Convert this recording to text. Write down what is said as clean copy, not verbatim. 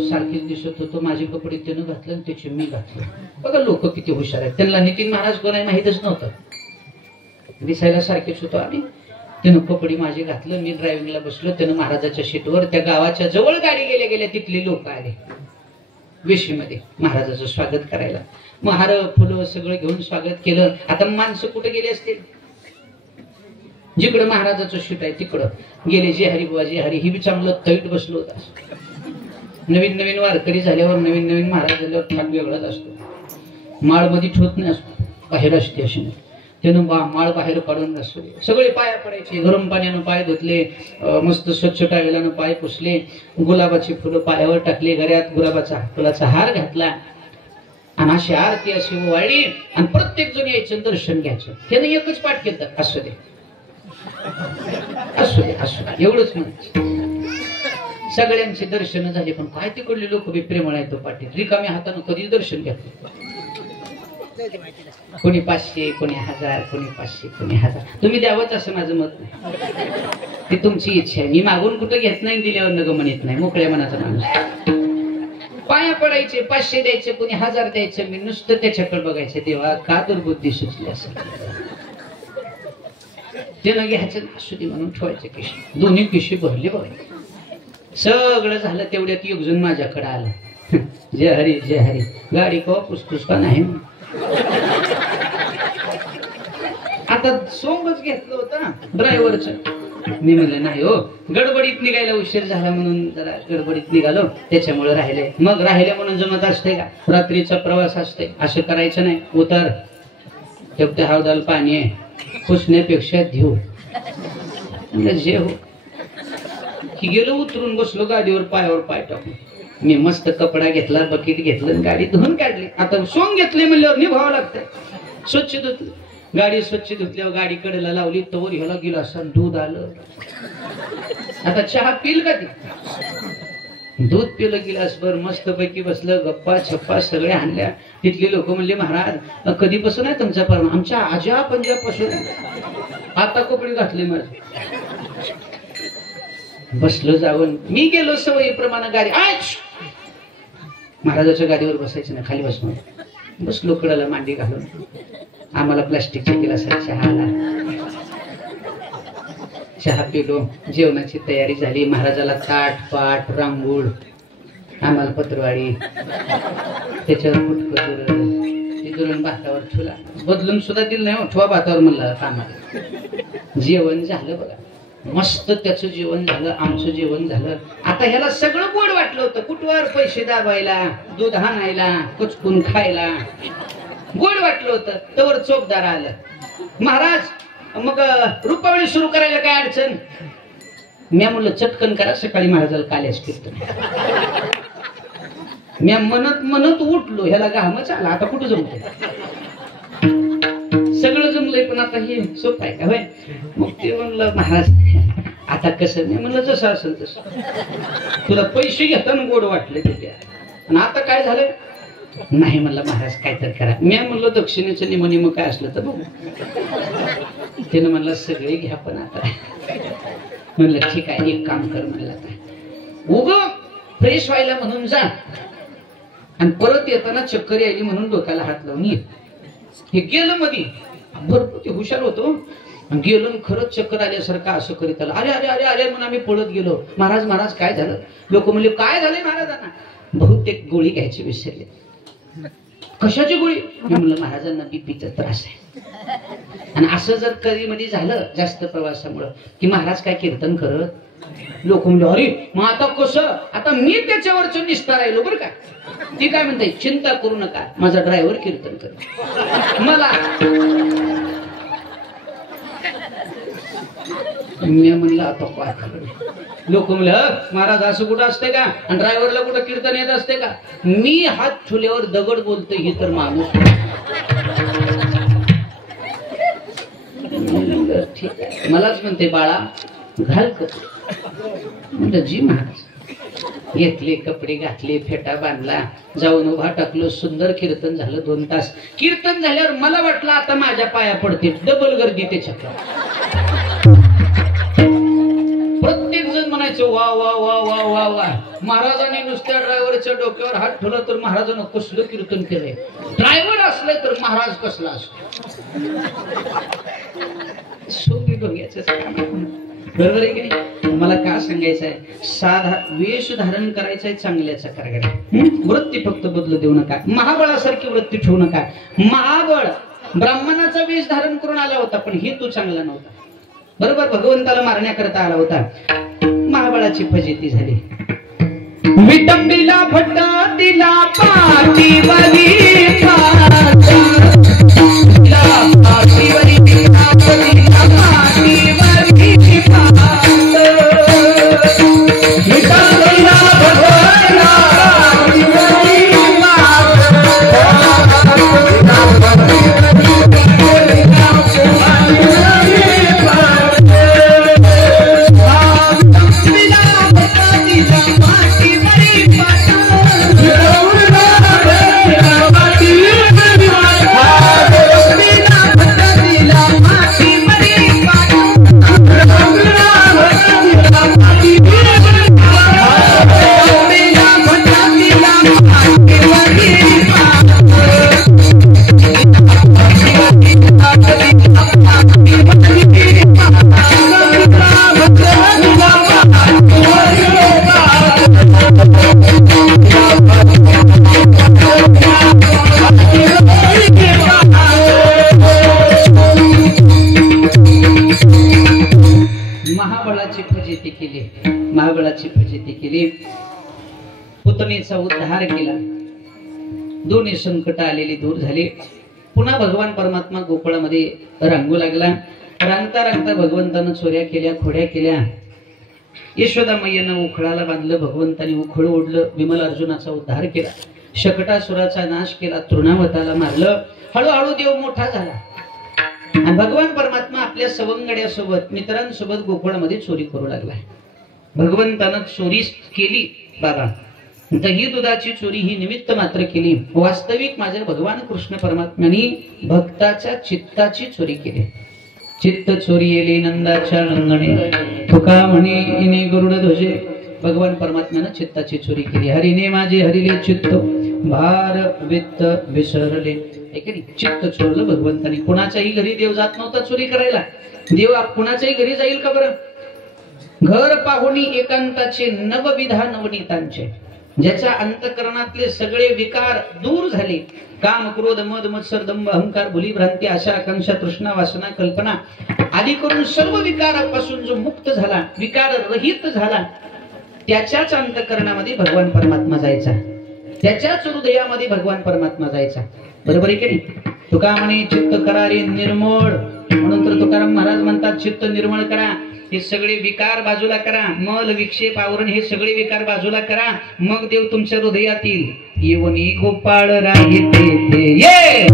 सारखीच दिसत होतो, माझे कपडे त्यानं घातलं आणि त्याचे मी घातलं. बघा लोक किती हुशार आहेत, त्यांना नितीन महाराज कोण आहे माहितच नव्हतं, दिसायला सारखेच होतो. आणि त्यानं कपडे माझे घातलं, मी ड्रायव्हिंगला बसलो, त्यानं महाराजाच्या सीटवर. त्या गावाच्या जवळ गाडी गेल्या गेल्या तिथले लोक आले वेशीमध्ये महाराजाचं स्वागत करायला. महार फुलं सगळं घेऊन स्वागत केलं. आता माणसं कुठे गेले असतील, जिकडं महाराजाचं शीट आहे तिकडं गेले. जे हरी बुवा जे हरी, ही बी चांगलं तैट बसलो होता. नवीन नवीन वारकरी झाल्यावर, नवीन नवीन महाराज झाल्यावर ठाण वेगळाच असतो. माळ मध्ये ठेवत नाही असतो, बाहेर असते अशी. त्यानं माळ बाहेर काढून असतो. सगळे पाया पडायचे, गरम पाण्यानं पाय धुतले, मस्त स्वच्छ टावेलानं पाय पुसले, गुलाबाची फुलं पायावर टाकली, गळ्यात गुलाबाचा फुलाचा हार घातला आणि अशी आरती अशी ओवाळली. आणि प्रत्येक जण यायचं दर्शन घ्यायचं. त्यानं एकच पाठ केलं, असू दे असू दे असू दे, एवढंच म्हणायचं. सगळ्यांचे दर्शन झाले. पण काय तिकडले लोक बी प्रेमळ आहेत पाटील, रिकाम्या हातानं कधी दर्शन घेतलं. कोणी 500, कोणी 1000, कोणी 500, कोणी 1000. तुम्ही द्यावंच असं माझं मत नाही, ती तुमची इच्छा आहे. मी मागून कुठं घेत नाही, दिल्यावर नग म्हणत नाही, मोकळ्या मनाचा माणूस. पाया पडायचे, 500 द्यायचे, कोणी 1000 द्यायचं. मी नुसतं त्याच्याकडे बघायचं, देवा का दुर्बुद्धी सुचली असं. त्यानं घ्यायचं असू दे म्हणून ठेवायचे पिशवी, दोन्ही पिशवी भरले बघायचे. सगळं झालं तेवढ्यात एक जण माझ्याकडे आला, जय हरी जय हरी, गाडी कवा पुसतोस का नाही. आता सोंगच घेतलं होतं ना ड्रायव्हरचं. मी म्हणलं नाही हो, गडबडीत निघायला उशीर झाला म्हणून जरा गडबडीत निघालो, त्याच्यामुळे राहिले. मग राहिले म्हणून जमत असते का, रात्रीचा प्रवास असते, असं करायचं नाही. उतर, तेवढ्या हौदाला पाणी आहे, पुसण्यापेक्षा घेऊ जे हो की. गेलो, उतरून बसलो गाडीवर, पायावर पाय टाकून. मी मस्त कपडा घेतला, बकेट घेतलं, गाडी धुवून काढली. आता सोंग घेतले म्हणल्यावर निभावं लागतंय. स्वच्छ धुतली गाडी, स्वच्छ धुतल्यावर गाडी कडेला लावली, तवर ह्याला गिलास दूध आलं. आता चहा पिल का ती, दूध पिलं गिलासभर, मस्त पैकी बसलं, गप्पा छप्पा सगळ्या आणल्या. तिथले लोक म्हणले, महाराज कधीपासून आहे तुमचा परम. आमच्या आजा पंजाबपासून. आता कपडे घातले माझे, बसलो जाऊन. मी गेलो सवयीप्रमाणे गाडी, महाराजाच्या गाडीवर बसायचं नाही, खाली बसलो. बसलो कडेला मांडी घालून. आम्हाला प्लास्टिकच्या गिलासात चहा आला, चहा पिलो. जेवणाची तयारी झाली. महाराजाला ताट पाट रांगोळ, आम्हाला पत्रवाडी, त्याच्यावर दुरण भातावर ठेवला. बदलून सुद्धा दिलं नाही, ठेवा भातावर म्हणलं कामाला. जेवण झालं बघा, मस्त त्याचं जेवण झालं, आमचं जेवण झालं. आता ह्याला सगळं गोड वाटलं होतं. कुठवर पैसे दाबायला, दूध हाणायला, कुचकून खायला गोड वाटलं होतं. तवर चोपदार आलं. महाराज मग रुपावळी सुरू करायला काय अडचण. मी म्हणलं चटकन करा, सकाळी महाराजाला काल्यास कीर्तन. मी म्हणत म्हणत उठलो, ह्याला घामच आला. आता कुठं जमतो, सगळं जमलंय पण आता हे सोपं आहे का होय. मग ते म्हणलं महाराज आता कसं. मी म्हणलं जसं असेल तसं. तुला पैसे घेताना गोड वाटले तिथे, आणि आता काय झालं. नाही म्हणलं महाराज काहीतरी करा. मी म्हणलं दक्षिणेचं निम काय असलं तर बघू. त्यानं म्हणलं सगळे घ्या, पण आता म्हणलं ठीक आहे, एक काम कर म्हणलं, आता उग फ्रेश व्हायला म्हणून जा, आणि परत येताना चक्कर यायली म्हणून डोक्याला हात लावून ये. हे गेलं मध्ये, भरपूर ते हुशार होतो. गेलो खरंच चक्कर आल्यासारखं असं करीत आलं. अरे अरे अरे अरे म्हणून आम्ही पळत गेलो. महाराज महाराज काय झालं. लोक म्हणले काय झालंय महाराजांना. बहुतेक गोळी घ्यायची विसरले. कशाची गोळी. मी म्हणलं महाराजांना बीपीचा त्रास आहे. आणि असं जर कधी मध्ये झालं जास्त प्रवासामुळं की महाराज काय कीर्तन करत. लोक म्हणले अरे मग आता कसं. आता मी त्याच्यावरच निष्ठा राहिलो बरं का. ती काय म्हणते चिंता करू नका, माझा ड्रायव्हर कीर्तन कर. मला मी म्हणलं आता काय खरं. लोक म्हणले महाराज असं कुठं असते का, आणि ड्रायव्हरला कुठं कीर्तन येत असते का. मी हात ठेवल्यावर दगड बोलतोय ही तर माणूस. ठीक आहे, मलाच म्हणते बाळा घाल कपडे. जी महाराज. घेतले कपडे घातले, फेटा बांधला, जाऊन उभा टाकलो. सुंदर कीर्तन झालं. 2 तास कीर्तन झाल्यावर मला वाटलं आता माझ्या पाया पडते. डबल गर्दी त्याच्याकडे. प्रत्येक जण म्हणायचं नुसतं वा वा वा वा वा वा. महाराजांनी नुसत्या ड्रायव्हरच्या डोक्यावर हात ठेवला तर महाराजांना कसलं कीर्तन केलंय. ड्रायव्हर असले तर महाराज कसला असतो. सोपी बघायचं बरोबर आहे की नाही. मला का सांगायचं आहे, साधा वेश धारण करायचा आहे चांगल्याचा करायला. वृत्ती फक्त बदलू देऊ नका. महाबळासारखी वृत्ती ठेवू नका. महाबळ ब्राह्मणाचा वेश धारण करून आला होता पण हेतू चांगला नव्हता. बरोबर भगवंताला मारण्याकरता आला होता. महाबळाची फजिती झाली. विटंबीला भट्टा दिला पाठीवरी महाबळाची फजिती केली. पुतणीचा उद्धार केला. दोन्ही संकट आलेली दूर झाली. पुन्हा भगवान परमात्मा गोकुळामध्ये रांगू लागला. रांगता रांगता भगवंतानं चोऱ्या केल्या, खोड्या केल्या. यशोदा मैयानं उखळाला बांधलं. भगवंताने उखळ ओढलं. विमल अर्जुनाचा उद्धार केला. शकटासुराचा नाश केला. तृणावताला मारलं. हळूहळू देव मोठा झाला आणि भगवान परमात्मा आपल्या सवंगड्यासोबत मित्रांसोबत गोकुळामध्ये चोरी करू लागला. भगवंतानं चोरी केली बाबा. दही दुधाची चोरी ही निमित्त मात्र केली. वास्तविक माझ्या भगवान कृष्ण परमात्म्याने भक्ताच्या चित्ताची चोरी केली. चित्त चोरी येली नंदाच्या अंगणे, तुका म्हणे इने गरुड ध्वजे. भगवान परमात्म्यानं चित्ताची चोरी केली. हरिने माझे हरिले चित्त, भार वित्त विसरले. चित्त चोरलं भगवंतानी. कुणाच्याही घरी देव जात नव्हता चोरी करायला. देव कुणाच्याही घरी जाईल का बरं. घर पाहुणी एकांताचे, नवविधा नवनीतांचे. ज्याच्या अंतकरणातले सगळे विकार दूर झाले, काम क्रोध मद मत्सर दंभ अहंकार भुली भ्रांती आशा आकांक्षा तृष्णा वासना कल्पना आदी करून सर्व विकारापासून जो मुक्त झाला, विकार रहित झाला, त्याच्याच अंतकरणामध्ये भगवान परमात्मा जायचा. त्याच्याच हृदयामध्ये भगवान परमात्मा जायचा. बरोबर आहे की नाही. तुका म्हणे चित्त करा रे निर्मळ. म्हणून तर तुकाराम महाराज म्हणतात चित्त निर्मळ करा. हे सगळे विकार बाजूला करा. मल विक्षेप आवरण हे सगळे विकार बाजूला करा. मग देव तुमच्या हृदयात येईल. येवनी गोपाळ राही ते ये